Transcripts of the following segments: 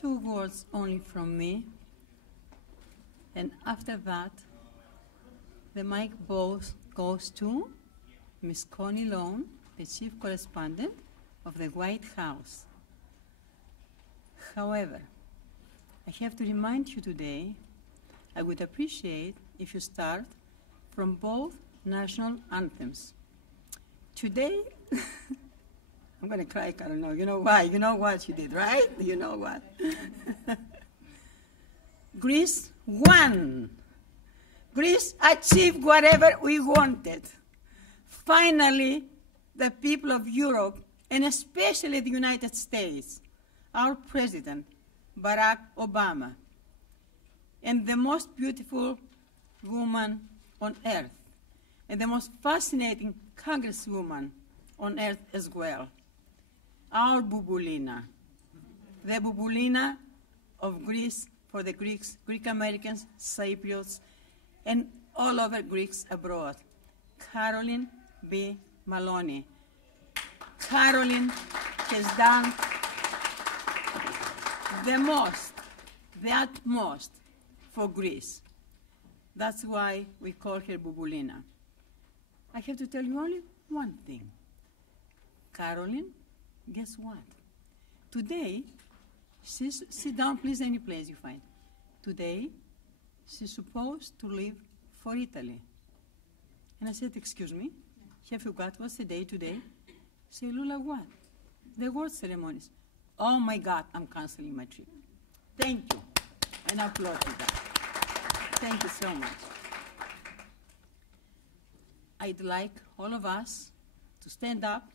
2 words only from me, and after that, the mic both goes to Ms. Connie Lone, the chief correspondent of the White House. However, I have to remind you today, I would appreciate if you start from both national anthems. Today, I'm going to cry, I don't know. You know why? You know what you did, right? You know what? Greece won. Greece achieved whatever we wanted. Finally, the people of Europe, and especially the United States, our president, Barack Obama, and the most beautiful woman on earth, and the most fascinating congresswoman on earth as well, our Bubulina, the Bubulina of Greece for the Greeks, Greek Americans, Cypriots, and all over Greeks abroad, Caroline B. Maloney. Caroline has done the utmost for Greece. That's why we call her Bubulina. I have to tell you only one thing. Caroline, guess what? Today, sit down please any place you find. Today, she's supposed to leave for Italy. And I said, excuse me, have you got what's the day today? Say, Lula, what? The award ceremonies. Oh my God, I'm canceling my trip. Thank you. And I applaud you that. Thank you so much. I'd like all of us to stand up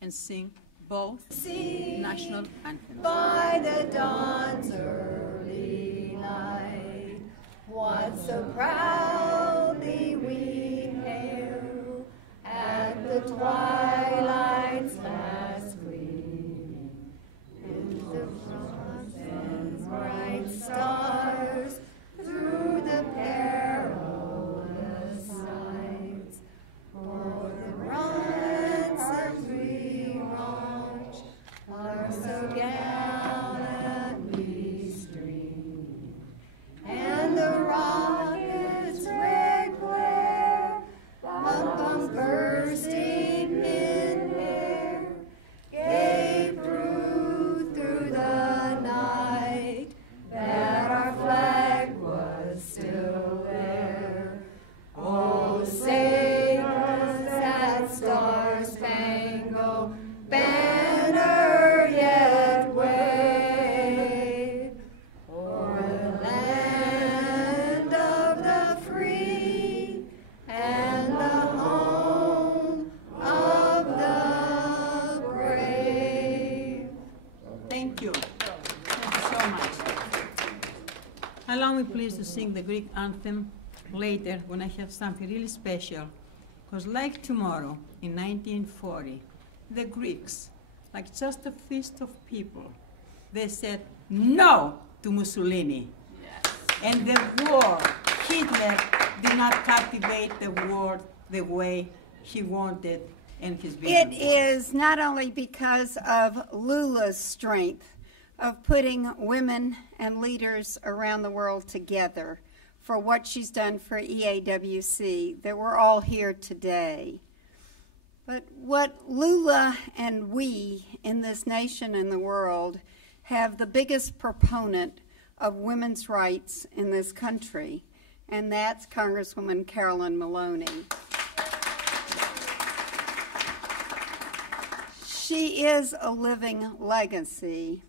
and sing both national anthems. By the dawn's early light, what so proudly we hail at the twilight's last gleaming, with the frost and bright stars through the perilous nights, for the ransomed launch are so gallantly streaming, and the rocket's red glare, bum bursting mid-air, gave proof through the night that our flag was still there. Oh, save us that star-spangled banner yet wave, o'er the land of the free and the home of the brave. Thank you. Thank you so much. Allow me please to sing the Greek anthem later when I have something really special. Because like tomorrow, in 1940, the Greeks, like just a fist of people, they said no to Mussolini. Yes. And the war, Hitler did not captivate the world the way he wanted and his vision. It is not only because of Lula's strength of putting women and leaders around the world together for what she's done for EAWC that we're all here today. But what Lula and we in this nation and the world have the biggest proponent of women's rights in this country, and that's Congresswoman Caroline Maloney. She is a living legacy,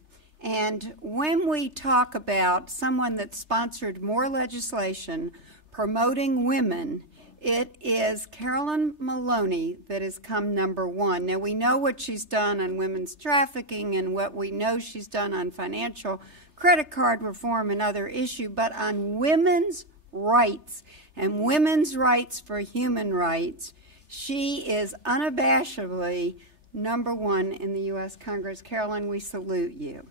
and when we talk about someone that sponsored more legislation promoting women, it is Caroline Maloney that has come #1. Now, we know what she's done on women's trafficking and what we know she's done on financial credit card reform and other issues, but on women's rights and women's rights for human rights, she is unabashedly #1 in the U.S. Congress. Caroline, we salute you.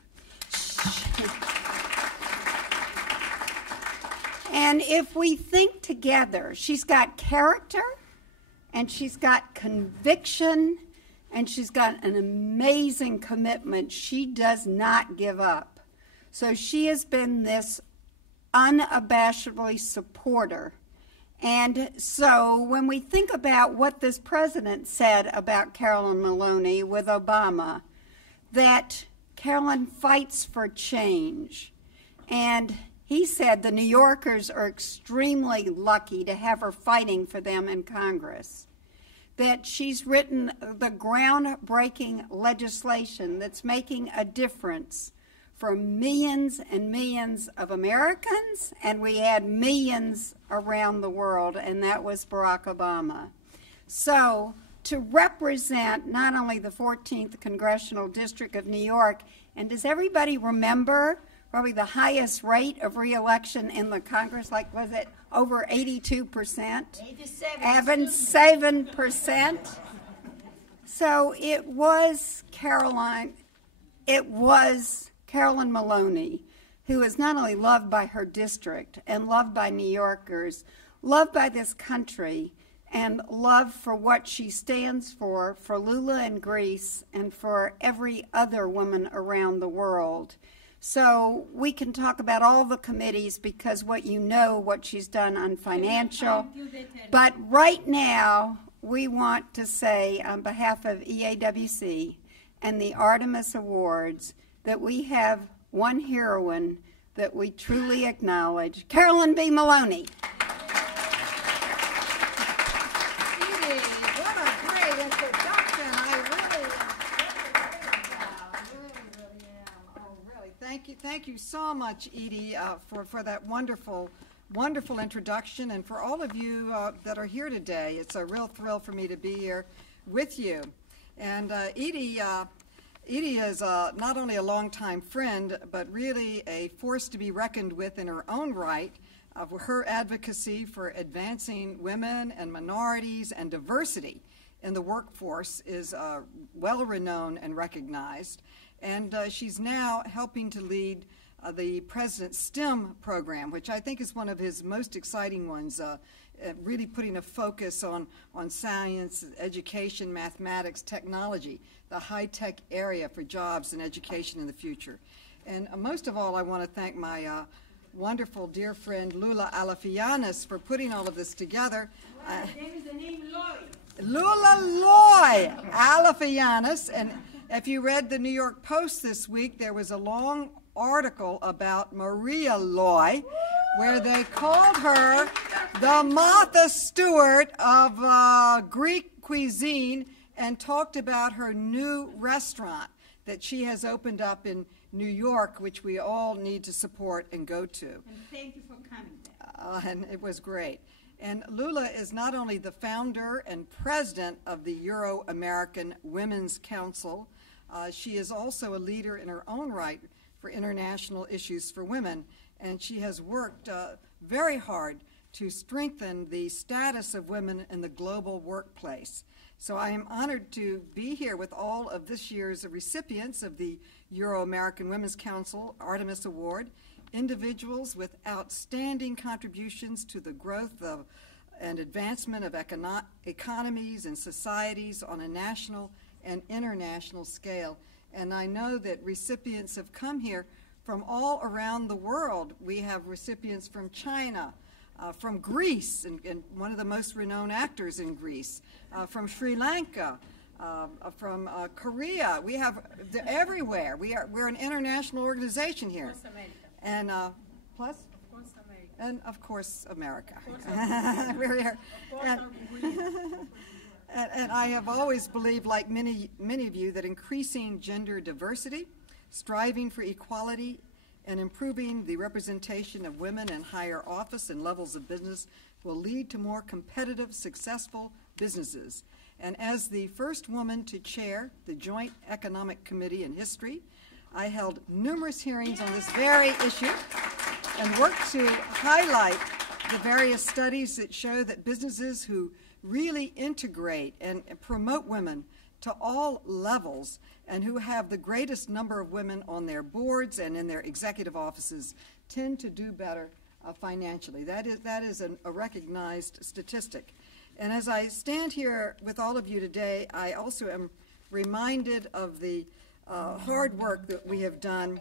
And if we think together, she's got character, and she's got conviction, and she's got an amazing commitment. She does not give up. So she has been this unabashedly supporter. And so when we think about what this president said about Carolyn Maloney with Obama, that Carolyn fights for change. And he said the New Yorkers are extremely lucky to have her fighting for them in Congress. That she's written the groundbreaking legislation that's making a difference for millions and millions of Americans, and we had millions around the world, and that was Barack Obama. So to represent not only the 14th Congressional District of New York, and does everybody remember probably the highest rate of re-election in the Congress, like was it over 82%? 87%. So it was Carolyn Maloney, who is not only loved by her district and loved by New Yorkers, loved by this country, and loved for what she stands for Lula in Greece, and for every other woman around the world. So we can talk about all the committees because what she's done on financial. But right now, we want to say on behalf of EAWC and the Artemis Awards that we have one heroine that we truly acknowledge, Carolyn B. Maloney. Thank you so much, Edie, for that wonderful introduction, and for all of you that are here today. It's a real thrill for me to be here with you. And Edie is not only a longtime friend, but really a force to be reckoned with in her own right. Her advocacy for advancing women and minorities and diversity in the workforce is well-renowned and recognized. And she's now helping to lead the President's STEM program, which I think is one of his most exciting ones, really putting a focus on science, education, mathematics, technology, the high-tech area for jobs and education in the future. And most of all, I want to thank my wonderful dear friend Lula Alafianis for putting all of this together. Lula Loy Alafianis, and if you read the New York Post this week, there was a long article about Maria Loy, where they called her the Martha Stewart of Greek cuisine, and talked about her new restaurant that she has opened up in New York, which we all need to support and go to. And thank you for coming there. And it was great. And Lula is not only the founder and president of the Euro-American Women's Council, she is also a leader in her own right for international issues for women, and she has worked very hard to strengthen the status of women in the global workplace. So I am honored to be here with all of this year's recipients of the Euro-American Women's Council Artemis Award, individuals with outstanding contributions to the growth of and advancement of economies and societies on a national and international scale. And I know that recipients have come here from all around the world. We have recipients from China, from Greece, and one of the most renowned actors in Greece, from Sri Lanka, from Korea. We have everywhere. We're an international organization here. Plus America. And plus? Of course, America. And of course, America. Of course, We're here. And I have always believed, like many of you, that increasing gender diversity, striving for equality, and improving the representation of women in higher office and levels of business will lead to more competitive, successful businesses. And as the first woman to chair the Joint Economic Committee in history, I held numerous hearings on this very issue and worked to highlight the various studies that show that businesses who really integrate and promote women to all levels and who have the greatest number of women on their boards and in their executive offices tend to do better financially. That is a recognized statistic. And as I stand here with all of you today, I also am reminded of the hard work that we have done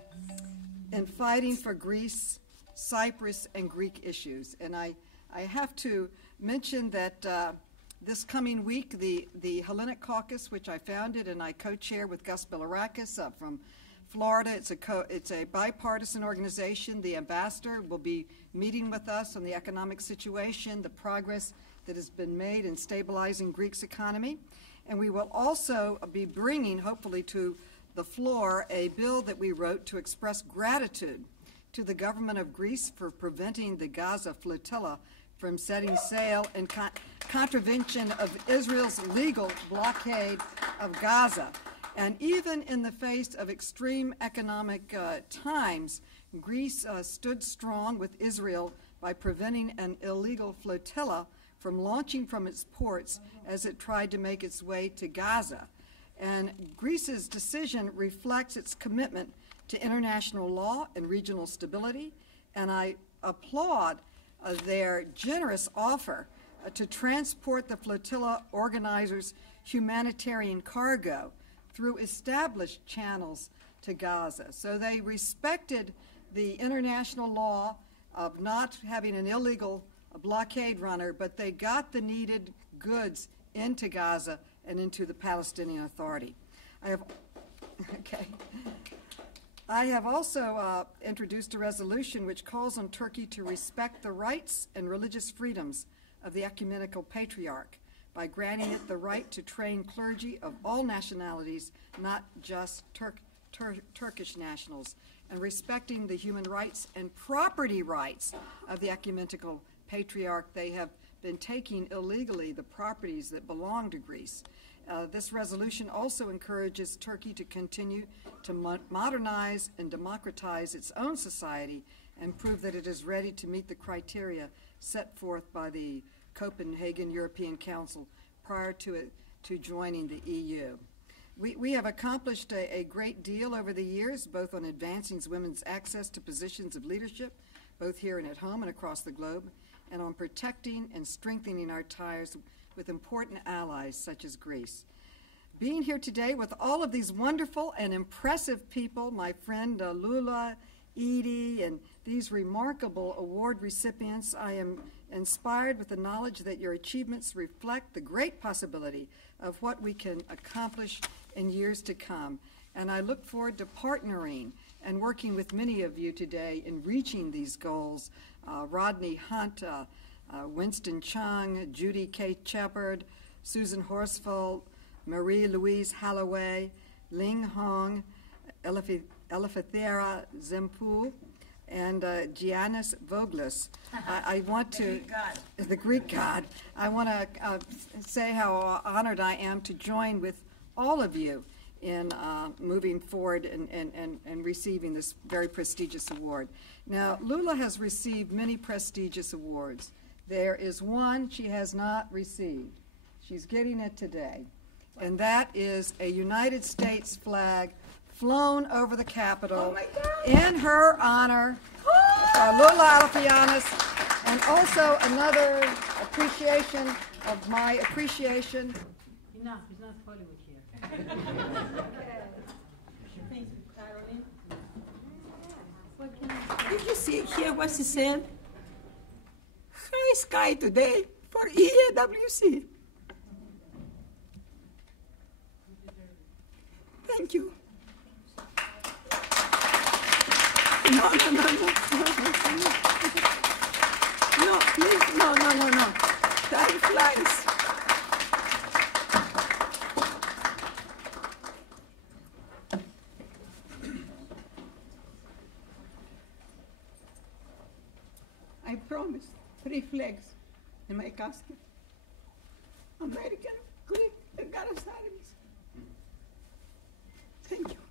in fighting for Greece, Cyprus, and Greek issues. And I have to mention that this coming week, the Hellenic Caucus, which I founded and I co-chair with Gus Bilirakis from Florida, it's a bipartisan organization. The ambassador will be meeting with us on the economic situation, the progress that has been made in stabilizing Greece's economy. And we will also be bringing, hopefully, to the floor a bill that we wrote to express gratitude to the government of Greece for preventing the Gaza flotilla from setting sail in contravention of Israel's legal blockade of Gaza. And even in the face of extreme economic times, Greece stood strong with Israel by preventing an illegal flotilla from launching from its ports as it tried to make its way to Gaza. And Greece's decision reflects its commitment to international law and regional stability, and I applaud their generous offer to transport the flotilla organizers' humanitarian cargo through established channels to Gaza. So they respected the international law of not having an illegal blockade runner, but they got the needed goods into Gaza and into the Palestinian Authority. I have also introduced a resolution which calls on Turkey to respect the rights and religious freedoms of the ecumenical patriarch by granting it the right to train clergy of all nationalities, not just Turkish nationals, and respecting the human rights and property rights of the ecumenical patriarch. They have been taking illegally the properties that belong to Greece. This resolution also encourages Turkey to continue to modernize and democratize its own society and prove that it is ready to meet the criteria set forth by the Copenhagen European Council prior to joining the EU. We have accomplished a great deal over the years, both on advancing women's access to positions of leadership, both here and at home and across the globe, and on protecting and strengthening our ties with important allies such as Greece. Being here today with all of these wonderful and impressive people, my friend Lula, Edie, and these remarkable award recipients, I am inspired with the knowledge that your achievements reflect the great possibility of what we can accomplish in years to come. And I look forward to partnering and working with many of you today in reaching these goals. Rodney Hunt, Winston Chung, Judy K. Shepard, Susan Horsfeld, Marie-Louise Holloway, Ling Hong, Elefthera Zempoul, and Giannis Voglis. I want to, the Greek god, I want to say how honored I am to join with all of you in moving forward and receiving this very prestigious award. Now, Lula has received many prestigious awards. There is one she has not received. She's getting it today, and that is a United States flag flown over the Capitol in her honor, Lula Alfianis, and also another appreciation of my appreciation. Enough, it's not Hollywood here. Thank you, Caroline. Did you see here what she said? High sky today for EAWC. Thank you. No, please, no. Time flies. I promise 3 flags in my casket. American, Greek, and Gaza service. Thank you.